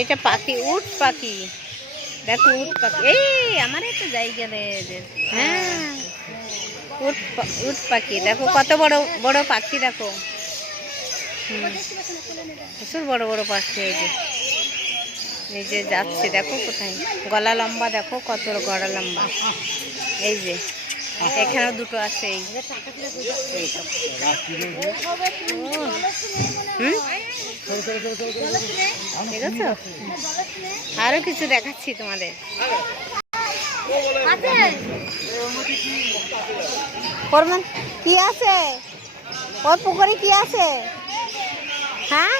এটা পাখি, উট পাখি। দেখো উট পাখি, এই আমার একটা জায়গা এদের। হ্যাঁ, উট পাখি দেখো, কত বড় বড় পাখি দেখো। প্রচুর বড় বড় পাখি। এই যে যাচ্ছে দেখো কোথায়, গলা লম্বা দেখো, কত গলা লম্বা। এই যে এখানেও দুটো আছে। এই ঠিক আছে, আরো কিছু দেখাচ্ছি তোমাদের। কি আছে ওর পুকুরে, কি আছে? হ্যাঁ,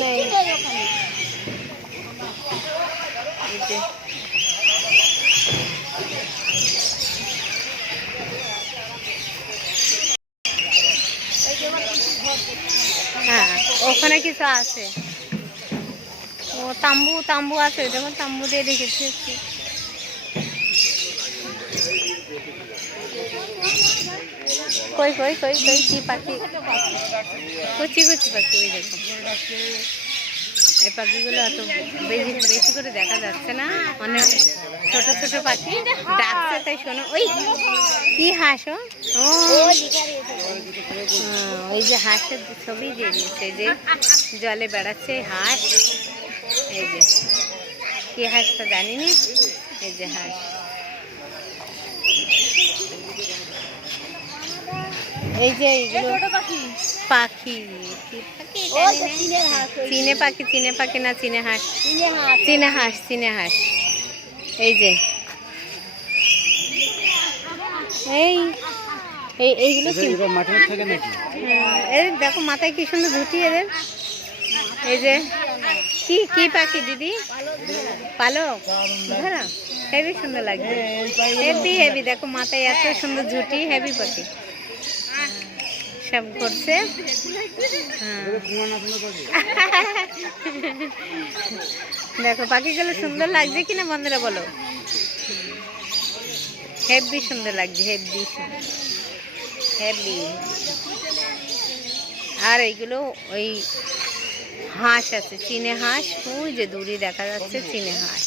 নেই। হ্যাঁ, ওখানে কিছু আছে। ও তাম্বু তাম্বু আছে, দেখো তাম্বু দিয়ে রেখেছি। কই কই কই কই কি পাখি? কুচি কুচি পাখি, ওই দেখো। এই পাখিগুলো এত বেশি বেশি করে দেখা যাচ্ছে না, অনেক ছোট ছোট পাখি ডাকছে, তাই শোনো। ওই কি হাঁস? ওই যে হাঁসের ছবি দিয়ে দিয়েছে, এই যে জলে বেড়াচ্ছে হাঁস। এই যে কি হাঁসটা জানি না, এই যে হাঁস। এই যে এইগুলো পাখি, চীনে পাখি, চীনে পাখি না চীনে হাঁস, চীনে হাঁস, চীনে হাঁস। এই যে এইগুলো এই দেখো মাথায় কি সুন্দর ঝুঁটি এদের। এই যে কি কি পাখি দিদি? পালক, ধরা হেভি সুন্দর লাগছে, হেভি হেভি। দেখো মাথায় এত সুন্দর ঝুঁটি, হেভি পাখি সব করছে। দেখো পাখিগুলো সুন্দর লাগছে কিনা বন্ধুরা বলো? হেভি সুন্দর লাগছে, হেভি সুন্দর, হেভি। আর এইগুলো ওই হাঁস আছে, চীনে হাঁস, ওই যে দূরে দেখা যাচ্ছে চীনে হাঁস।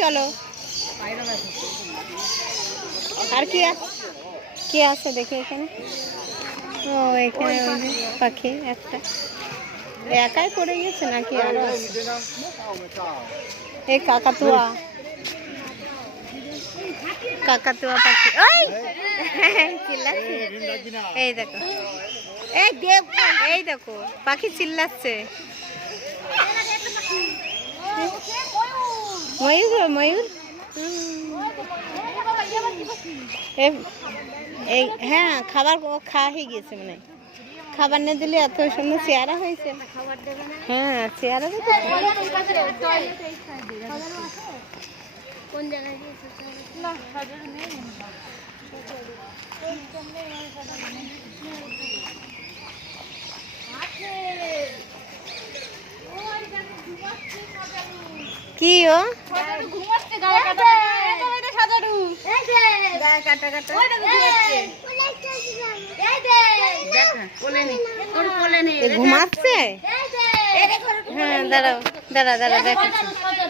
চলো। আর কি আছে দেখি এখানে? ও এখানে পাখি একটা, একাই পড়ে গেছে নাকি আরো? এই কাকাতুয়া, কাকাতুয়া পাখি। এই দেখো, এই দেখো পাখি চিল্লাচ্ছে। ময়ূর, ময়ূর। এই হ্যাঁ, খাবার খাওয়া হয়ে গেছে মনে হয়। খাবার না দিলে এত সুন্দর চেহারা হয়েছে। হ্যাঁ, চেহারা দেখো। কি ও ঘুমাচ্ছে? হ্যাঁ, দাঁড়াও দাঁড়া দাঁড়া দেখাচ্ছি।